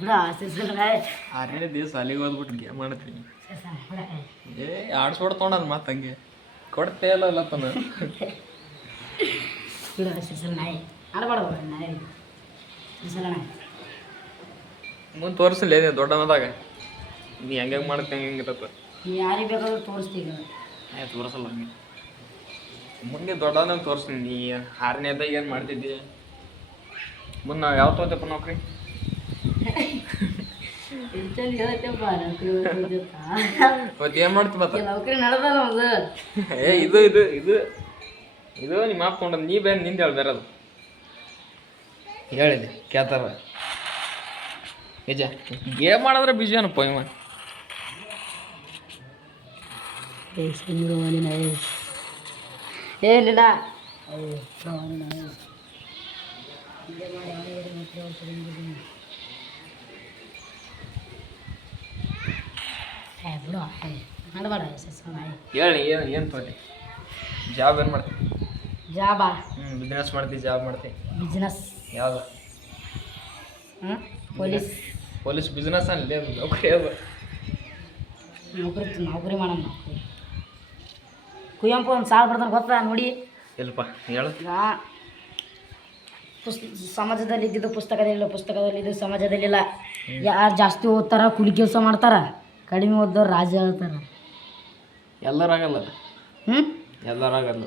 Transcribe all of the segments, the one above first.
ಬಿಡ ಆರನೇ ದಿವಸ ಅಲ್ಲಿಗೆ ಹೋದ್ಬಿಟ್ಟು ಗೇಮ್ ಮಾಡ್ತೀನಿ ಏ ಆಡ್ಸ್ಬಿಡ್ ತೊಗೊಂಡದ್ ಮತ್ತೆ ಹಂಗೆ ಕೊಡ್ತೇ ಇಲ್ಲ ತನ ಬಿಡ ನಾಯಿ ಆಡಬಾರ್ದು ನಾಯಿ ನಾಯಿ ಮುಂದೆ ತೋರಿಸಲೇ ದೊಡ್ಡವದಾಗ ನೀ ಹೆಂಗೆ ಮಾಡ್ತೀನಿ ಹೆಂಗಿರತ್ತ ನೀ ಯಾರಿಗೆ ಬೇಕಾದ್ರೂ ತೋರಿಸ್ತೀಗ ತೋರಿಸಲ್ಲ ಹಂಗೆ ಮುಂದೆ ದೊಡ್ಡವನಾಗ ತೋರಿಸ್ತೀನಿ ನೀ ಆರನೇದಾಗ ಏನು ಮಾಡ್ತಿದ್ದಿ ಮುಂದೆ ನಾವು ಯಾವ ತೊಗೊತಪ್ಪ ನೌಕರಿ ಮತ್ತೆ ಏನು ಮಾಡ್ತಿ ಮತ್ತೆ ನೌಕರಿ ನಡೆದಲ್ಲ ಅದು ಏ ಇದು ಇದು ಇದು ಇದು ನಿಮ್ಮ ಅಪ್ಪ ಕೊಂಡ ನೀ ಬೇರೆ ನಿಂದ ಹೇಳಿ ಬೇರೆ ಅದು ಹೇಳಿದೆ ಕೇಳ್ತಾರ ನಿಜ ಗೇಮ್ ಮಾಡಿದ್ರೆ ಬಿಜಿ ಏನಪ್ಪ ಇವ ಏನಿಲ್ಲ ಬಿಡು ಮಾಡಬೇಡ ಹೇಳಿ ಏನು ತೊಗೊಳ್ಳಿ ಜಾಬ್ ಏನು ಮಾಡ್ತೀನಿ ಜಾಬಾ ಬಿಸ್ನೆಸ್ ಮಾಡ್ತೀವಿ ಜಾಬ್ ಮಾಡ್ತೀವಿ ಬಿಸ್ನೆಸ್ ಯಾವುದು ಪೊಲೀಸ್ ಪೊಲೀಸ್ ಬಿಸ್ನೆಸ್ ಅಲ್ಲಿ ಅದು ನೌಕರಿ ಅದು ನೌಕರಿ ಮಾಡೋಣ ನೌಕರಿ ಕುವೆಂಪು ಒಂದು ಸಾಲು ಬರ್ತಾನೆ ಗೊತ್ತಾ ನೋಡಿ ಇಲ್ಲಪ್ಪ ಹೇಳು ಸಮಾಜದಲ್ಲಿ ಇದ್ದಿದ್ದು ಪುಸ್ತಕದಲ್ಲಿ ಇದು ಸಮಾಜದಲ್ಲಿಲ್ಲ ಯಾರು ಜಾಸ್ತಿ ಓದ್ತಾರ ಕೂಲಿ ಕೆಲಸ ಮಾಡ್ತಾರ ಕಡಿಮೆ ಓದೋರು ರಾಜ ಹೇಳ್ತಾರ ಎಲ್ಲರಾಗಲ್ಲ ಎಲ್ಲರಾಗಲ್ಲ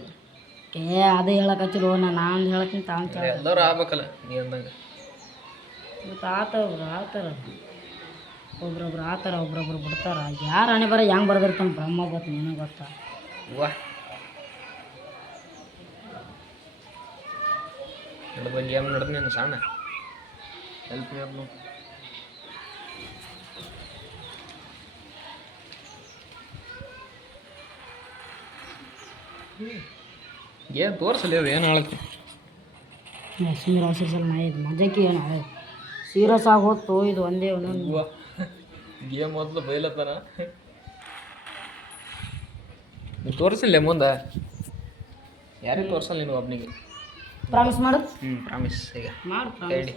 ಏ ಅದೇ ಹೇಳಕತ್ತಿಲ್ಲ ನಾನು ಹೇಳಕ್ಕಿಂತ ತಾವು ಎಲ್ಲರೂ ಆಗ್ಬೇಕಲ್ಲ ನೀ ಅಂದಂಗೆ ಮತ್ತು ಆತರ ಒಬ್ರೊಬ್ರು ಆತರ ಒಬ್ರೊಬ್ರು ಬಿಡ್ತಾರ ಯಾರು ಹಣೆ ಬರ ಹೆಂಗೆ ಬರ್ದಿರ್ತಾನೆ ಬ್ರಹ್ಮ ಗೊತ್ತು ನೀನು ಗೊತ್ತಾ ವಾ ನಡೆದ ಗೇಮ್ ನಡೆದ ನೀನು ಸಣ್ಣ ಹೆಲ್ಪ್ ಮೀ ಏನು ತೋರಿಸಲಿ ಅದು ಏನು ಹೇಳಕ್ಕೆ ಸೀರಿಯಸ್ ಇದು ಮಜಕ್ಕೆ ಏನು ಸೀರಿಯಸ್ ಆಗಿ ಹೋಗ್ತು ಇದು ಒಂದೇ ಒಂದೊಂದು ಗೇಮ್ ಮೊದಲು ಬೈಲತ್ತಾರ ನೀವು ತೋರಿಸಿಲ್ಲ ಮುಂದೆ ಯಾರಿಗೆ ತೋರಿಸಲ್ಲ ನೀನು ಒಬ್ಬನಿಗೆ ಪ್ರಾಮಿಸ್ ಮಾಡು ಪ್ರಾಮಿಸ್ ಈಗ ಮಾಡು ಹೇಳಿ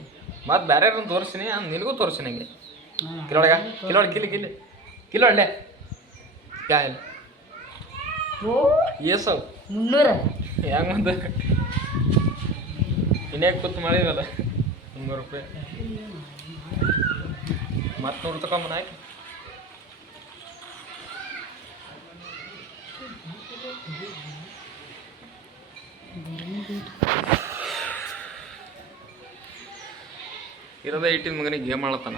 ಮತ್ತು ಬೇರೆ ಯಾರನ್ನು ತೋರಿಸ್ತೀನಿ ನಿನಗೂ ತೋರಿಸ್ತೀನಿ ಹಂಗೆ ಕಿಲೋಳ ಕಿಲೋಳ್ಳೆ ಯಾ ಇಲ್ಲ ಓ ಏಸವು 300 ಹೆಂಗಂತ ಇನ್ನೇನು ಕೂತು ಮಾಡಿರಲ್ಲ 300 ರೂಪಾಯಿ ಮತ್ತೆ 100 ತಗೊಂಬನ ಹಾಕಿ ಇರೋದೇ 18 ಮಗನಿಗೆ ಗೇಮ್ ಆಳತ್ತಾನ